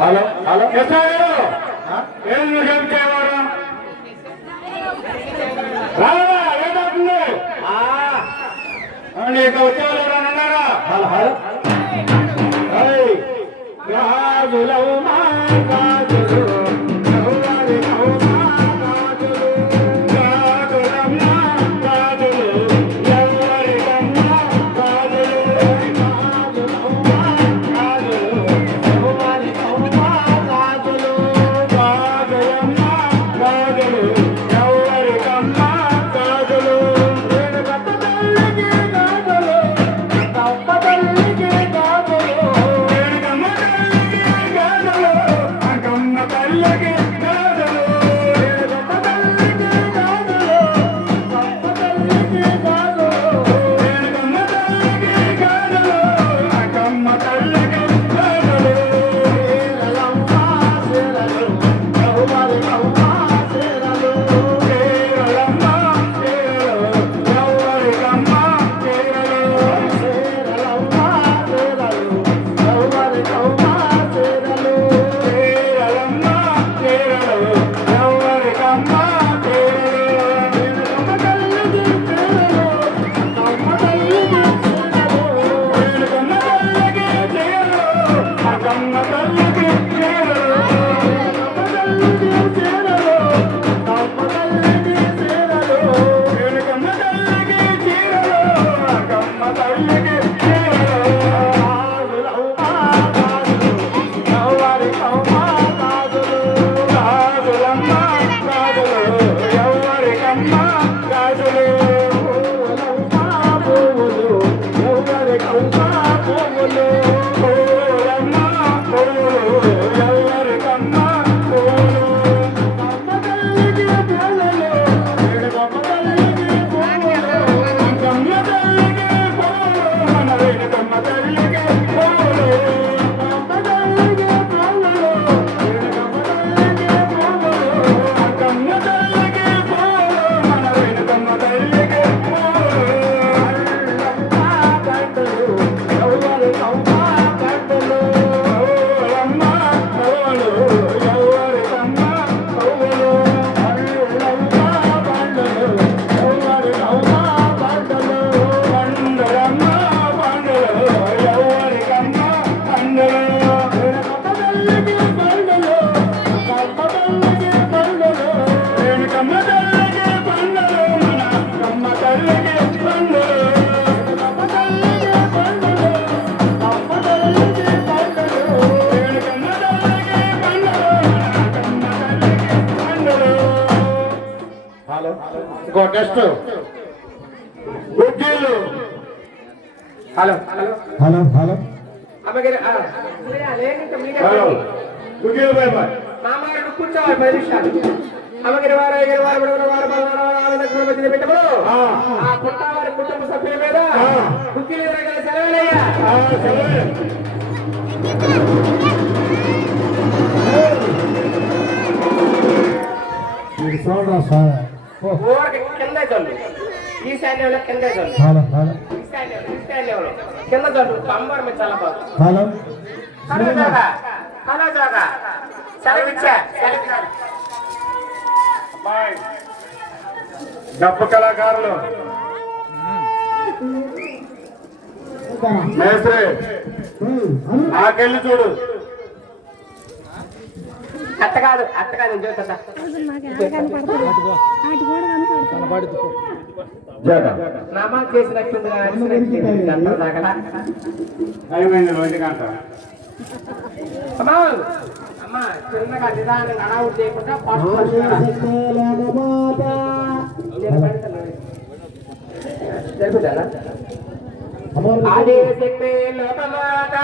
hello hello ఏం చేయవారు రాదా ఏదవుతుంది నీకు వచ్చేవాళ్ళు ఎవరన్నారా హలో హలో గాజులవు మా గాజులు ఇంకో టెస్ట్ గుడ్డీలు హలో హలో హలో హలో గుడ్డీలు బాయ్ బాయ్ మామగారు కూర్చోవాలి 10 నిమిషాలు అమ్మగిరి వారు ఎగిరి వారు బడుగుల వారు బలవారు మధ్య పెట్టము ఆ పుట్టవారి కుటుంబ సభ్యుల మీద గుడ్డీలు రకాల సెలవులయ్యా కింద చల్లు ఈ సైన్యంలో కింద చల్లు కింద చల్లు పంబారు మీరు చాలా బాగుంది హలో జోగా హలో జోగా సెలవిచ్చా డప్పు కళాకారులు మేస్త్రి ఆకెళ్ళి చూడు అట్ట కాదు చూస్తా నామా చేసినట్టుంది అయిపోయింది 1 గంట అమ్మా చిన్నగా నిదానంగా అడవుడు చేయకుండా తెలుపుతారా అదే శక్తి లోకమాత